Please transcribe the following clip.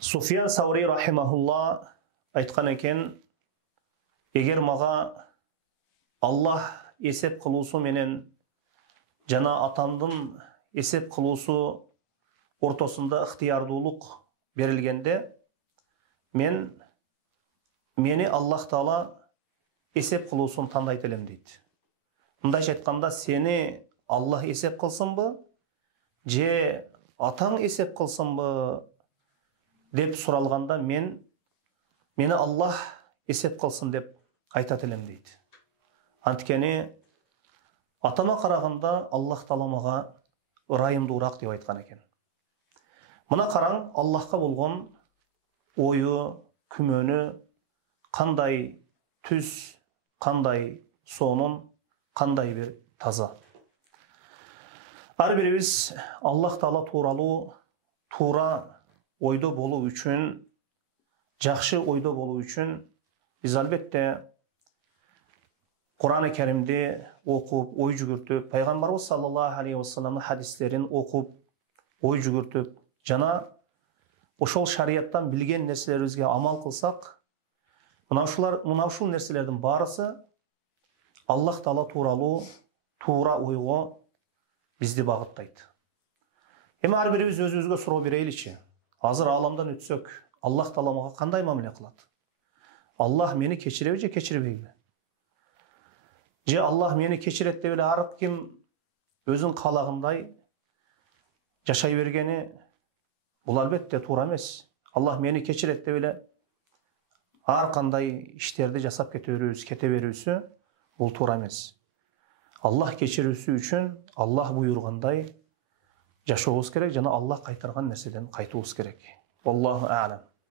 Суфиян Саури рахимахулла айтқан екен, егер маға Аллах есеп қылусу менен жана атамдын есеп қылусу ортосында ықтиярдуулук берилгенде, мени Аллах Таала есеп қылусун тандайт элем дейт. Мындайча айтканда, сени Аллах есеп кылсынбы, же атаң есеп кылсынбы деп суралганда, мени Аллах есеп кылсын деп айтат элем дейт. Анткени атама караганда Аллах Таала мага ырайымдуураак деп айткан экен. Мына караң, Аллахка болгон ою, күмөнү кандай түз, кандай сонун, кандай бир таза. Ар бирибиз Аллах Таала тууралуу туура ойдо болуу үчүн, жакшы ойдо болуу үчүн биз албетте Кур'ан-ы Керимди окуп, ой жүгүртүп, пайгамбарыбыз саллаллаху алейхи вассаламдын хадистерин окуп, ой жүгүртүп, жана ошол шарияттан билген нерселерибизге амал кылсак, мына ушул нерселердин баарысы Аллах Таала тууралуу туура ойго бизди багыттайт. Эми ар бирибиз өзүбүзгө суроо берейличи. Азыр ааламдан өтсөк, Аллах Таала мага кандай мамиле кылат? Аллах мени кечиреби же кечирбейби? Же Аллах мени кечирет деп эле ар ким өзүнүн каалагандай жашай бергени бул албетте туура эмес. Аллах мени кечирет деп эле ар кандай иштерди жасап кете берүүсү бул туура эмес. Аллах кечирүүсү үчүн Аллах буйругандай жашообуз керек жана Аллах кайтарган нерседен кайтуубуз керек. Аллаху а'лам.